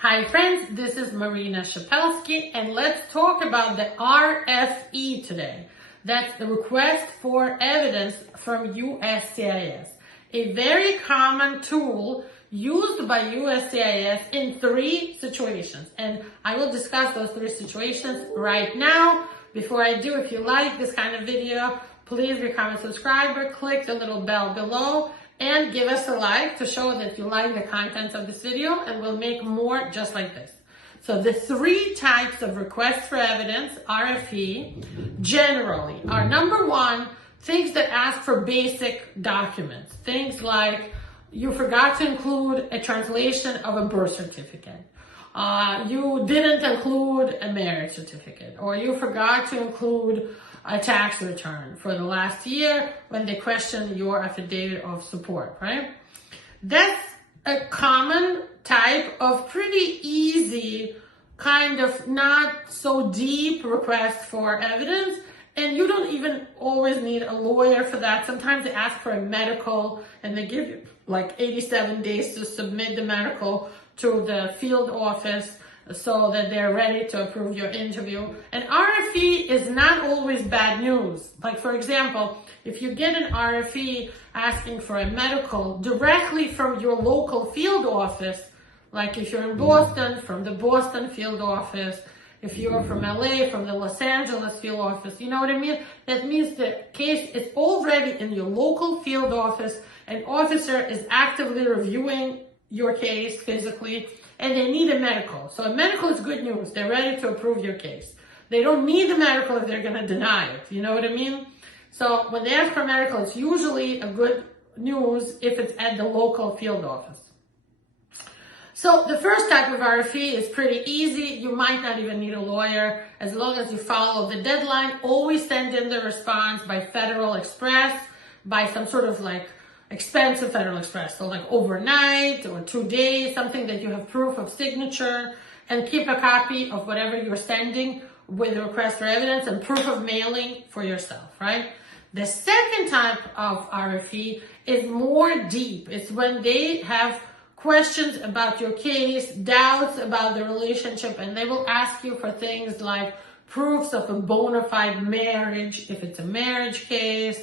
Hi friends, this is Marina Shepelsky and let's talk about the RFE today. That's the request for evidence from USCIS, a very common tool used by USCIS in 3 situations. And I will discuss those 3 situations right now. Before I do, if you like this kind of video, please become a subscriber, click the little bell below, and give us a like to show that you like the contents of this video, and we'll make more just like this. So the 3 types of requests for evidence, RFE, generally are number 1, things that ask for basic documents. Things like you forgot to include a translation of a birth certificate. You didn't include a marriage certificate, or you forgot to include a tax return for the last year when they question your affidavit of support, right? That's a common type of pretty easy, kind of not so deep request for evidence, and you don't even always need a lawyer for that. Sometimes they ask for a medical and they give you like 87 days to submit the medical to the field office so that they're ready to approve your interview. And RFE is not always bad news. Like, for example, if you get an RFE asking for a medical directly from your local field office, like if you're in Boston, from the Boston field office, if you're from LA, from the Los Angeles field office, you know what I mean? That means the case is already in your local field office. An officer is actively reviewing your case physically, and they need a medical. So a medical is good news. They're ready to approve your case. They don't need the medical if they're going to deny it. You know what I mean? So when they ask for a medical, it's usually a good news if it's at the local field office. So the first type of RFE is pretty easy. You might not even need a lawyer as long as you follow the deadline. Always send in the response by Federal Express, by some sort of like expensive Federal Express, so like overnight or 2 days, something that you have proof of signature, and keep a copy of whatever you're sending with the request for evidence and proof of mailing for yourself, right? The second type of RFE is more deep. It's when they have questions about your case, doubts about the relationship, and they will ask you for things like proofs of a bona fide marriage, if it's a marriage case.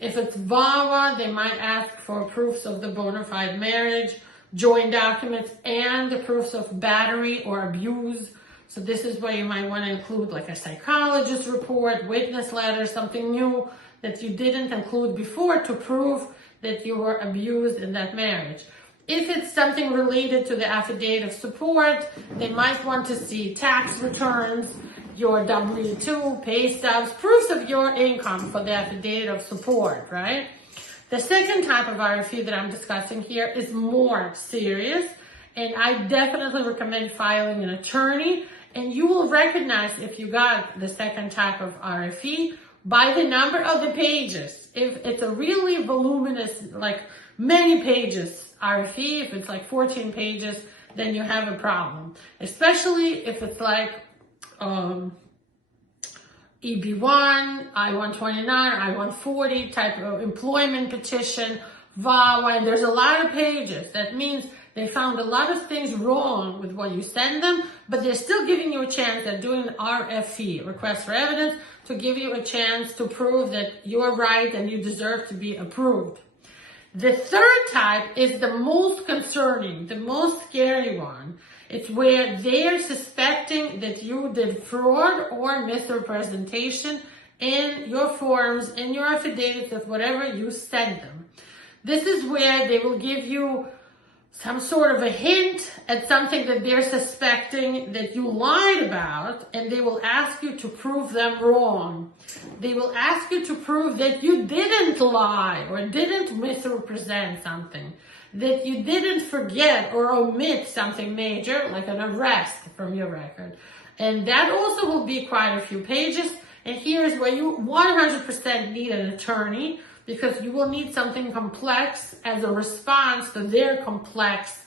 If it's VAWA, they might ask for proofs of the bona fide marriage, joint documents, and the proofs of battery or abuse. So this is where you might want to include like a psychologist report, witness letter, something new that you didn't include before to prove that you were abused in that marriage. If it's something related to the affidavit of support, they might want to see tax returns, your W-2, pay stubs, proofs of your income for the affidavit of support, right? The second type of RFE that I'm discussing here is more serious, and I definitely recommend filing an attorney, and you will recognize if you got the second type of RFE by the number of the pages. If it's a really voluminous, like many pages RFE, if it's like 14 pages, then you have a problem, especially if it's like EB1, I-129, I-140 type of employment petition, VAWA, and there's a lot of pages. That means they found a lot of things wrong with what you send them, but they're still giving you a chance at doing an RFE, request for evidence, to give you a chance to prove that you're right and you deserve to be approved. The third type is the most concerning, the most scary one. It's where they're suspecting that you did fraud or misrepresentation in your forms, in your affidavits, of whatever you sent them. This is where they will give you some sort of a hint at something that they're suspecting that you lied about, and they will ask you to prove them wrong. They will ask you to prove that you didn't lie or didn't misrepresent something, that you didn't forget or omit something major, like an arrest from your record. And that also will be quite a few pages. And here's where you 100% need an attorney, because you will need something complex as a response to their complex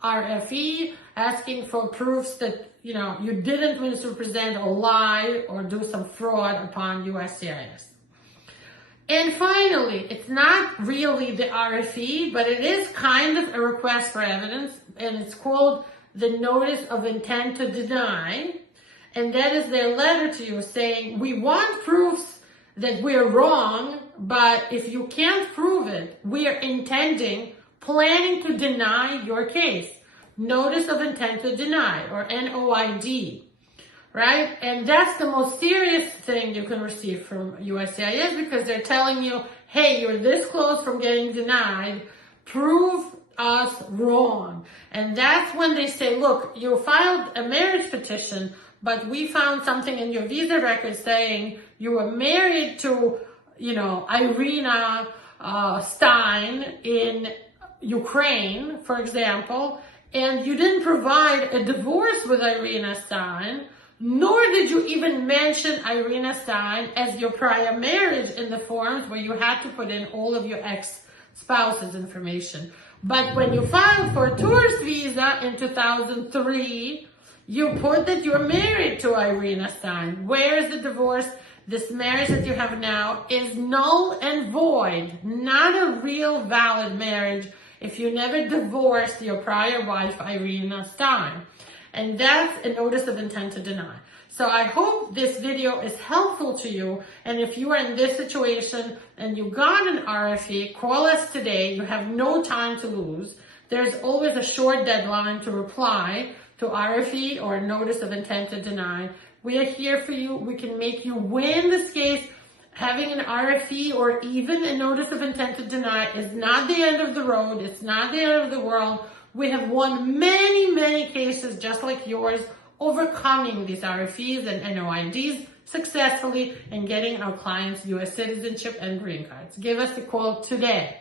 RFE, asking for proofs that, you know, you didn't misrepresent or lie or do some fraud upon USCIS. And finally, it's not really the RFE, but it is kind of a request for evidence, and it's called the notice of intent to deny, and that is their letter to you saying, we want proofs that we're wrong, but if you can't prove it, we are planning to deny your case. Notice of intent to deny, or NOID, right? And that's the most serious thing you can receive from USCIS, because they're telling you, hey, you're this close from getting denied, prove us wrong. And that's when they say, look, you filed a marriage petition, but we found something in your visa record saying you were married to, Irina Stein in Ukraine, for example, and you didn't provide a divorce with Irina Stein, nor did you even mention Irina Stein as your prior marriage in the forms where you had to put in all of your ex-spouse's information. But when you filed for a tourist visa in 2003, you put that you're married to Irina Stein. Where is the divorce? This marriage that you have now is null and void, not a real valid marriage if you never divorced your prior wife, Irina Stein. And that's a notice of intent to deny. So I hope this video is helpful to you. And if you are in this situation and you got an RFE, call us today. You have no time to lose. There's always a short deadline to reply to RFE or notice of intent to deny. We are here for you. We can make you win this case. Having an RFE or even a notice of intent to deny is not the end of the road. It's not the end of the world. We have won many, many cases just like yours, overcoming these RFEs and NOIDs successfully and getting our clients U.S. citizenship and green cards. Give us a call today.